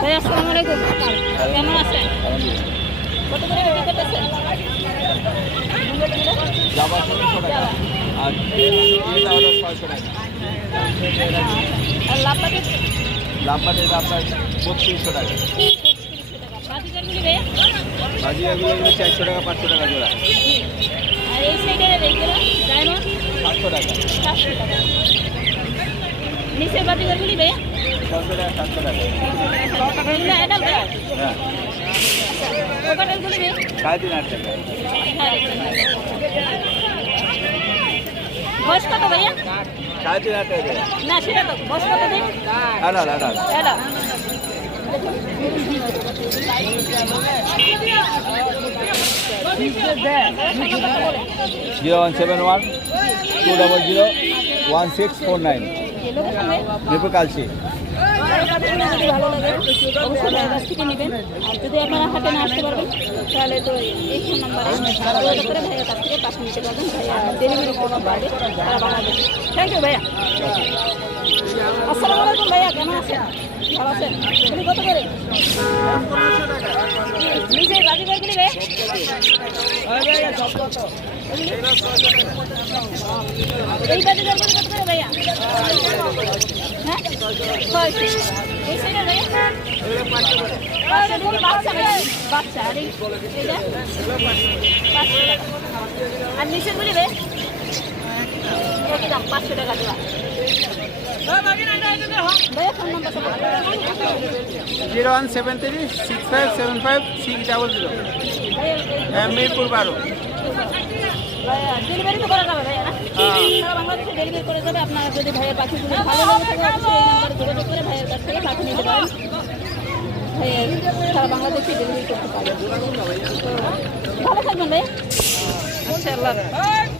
ভাই, আসসালামু আলাইকুম। কেমন টাকা আর এটা হলো ছয়শো টাকা আর বত্রিশশো টাকা চারশো টাকা পাঁচশো টাকা জোড়া আর এই সাইডের এইগুলো ডায়মন্ড? সাতশো টাকা সাতশো টাকা। সাতশো টাকা এগুলো অ্যাডাল ভাইয়া? Zero one seven one, two double zero, one six four nine. Nepo কালসি। যদি ভালো লাগে নেবেন আর যদি আপনারা আসতে পারবেন, তাহলে তো এই নাম্বারে ভাইয়া থ্যাংক ইউ ভাইয়া। ভাইয়া, কেমন আছেন? ভালো আছেন? তুমি কত করে? নিজে বাজি বাজি করে সাইডে ভাইয়া এই টাকা আর পাঁচশো টাকা দেওয়া। Zero one seven three six five seven five six double zero ভাইয়া মিরপুর বারো ডেলিভারি তো করা যাবে সারা বাংলাদেশে ডেলিভারি করতে পারবেন ভালো থাকবেন ভাই আচ্ছা আল্লাহ।